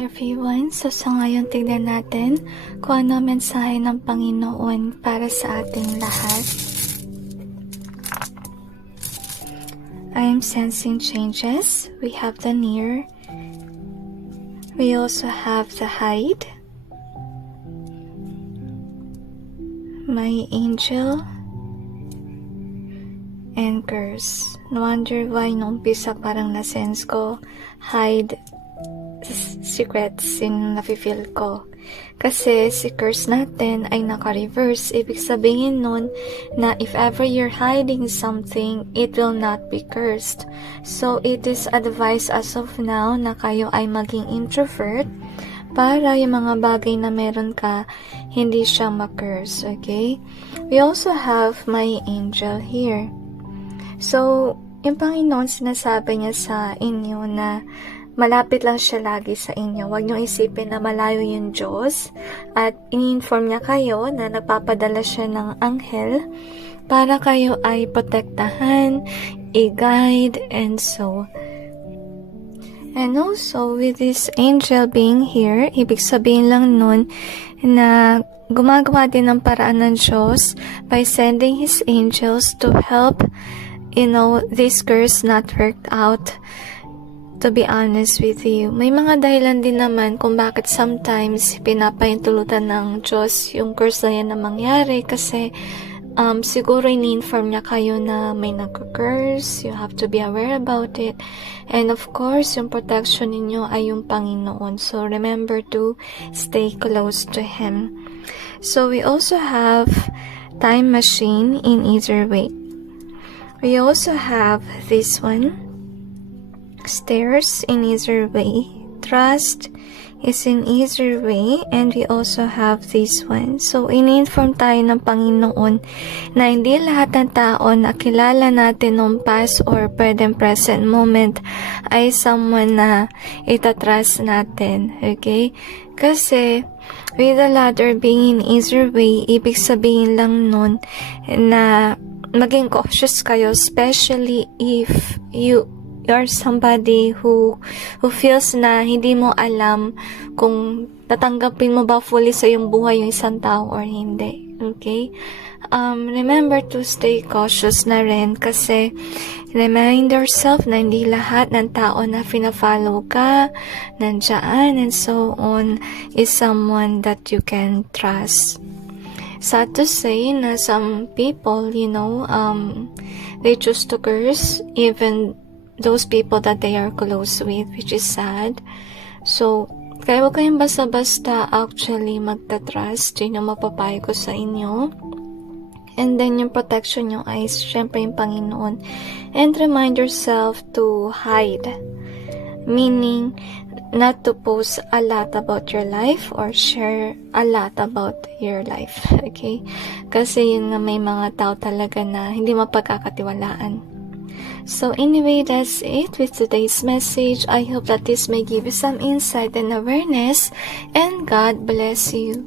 Hi everyone! So sa ngayon tignan natin kung ano mensahe ng Panginoon para sa ating lahat. I am sensing changes. We have the near. We also have the hide. My angel. And curse. No wonder why nung umpisa parang na-sense ko hide secrets in nafe-feel ko. Kasi si curse natin ay naka-reverse. Ibig sabihin nun na if ever you're hiding something, it will not be cursed. So it is advised as of now na kayo ay maging introvert para yung mga bagay na meron ka, hindi siya ma-curse. Okay? We also have my angel here. So, yung Panginoon sinasabi niya sa inyo na malapit lang siya lagi sa inyo. Huwag niyong isipin na malayo yung Diyos. At ini-inform niya kayo na nagpapadala siya ng anghel para kayo ay protektahan, i-guide, and so. And also, with this angel being here, ibig sabihin lang nun na gumagawa din ng paraan ng Diyos by sending His angels to help this curse not worked out. To be honest with you, may mga dahilan din naman kung bakit sometimes pinapahintulutan ng Diyos yung curse na yan na mangyari kasi siguro ini-inform niya kayo na may nag-curse, you have to be aware about it, and of course yung protection ninyo ay yung Panginoon, so remember to stay close to Him. So we also have time machine in either way. We also have this one, stairs in either way, trust is in either way, and we also have this one. So, ini-inform tayo ng Panginoon na hindi lahat ng tao na kilala natin noong past or present moment ay someone na itatrust natin. Okay? Kasi, with the latter being in either way, ibig sabihin lang nun na maging cautious kayo, especially if you're somebody who feels na hindi mo alam kung tatanggapin mo ba fully sa iyong buhay yung isang tao or hindi. Okay? Remember to stay cautious na rin kasi remind yourself na hindi lahat ng tao na fina-follow ka, nandiyan, and so on, is someone that you can trust. Sad to say na some people, they choose to curse even those people that they are close with, which is sad. So, kaya huwag kayong basta-basta actually magta-trust. Yun yung mapapayo ko sa inyo. And then, yung protection nyo ay syempre yung Panginoon. And remind yourself to hide. Meaning, not to post a lot about your life or share a lot about your life. Okay? Kasi yun nga may mga tao talaga na hindi mapagkakatiwalaan. So anyway, that's it with today's message. I hope that this may give you some insight and awareness, and God bless you.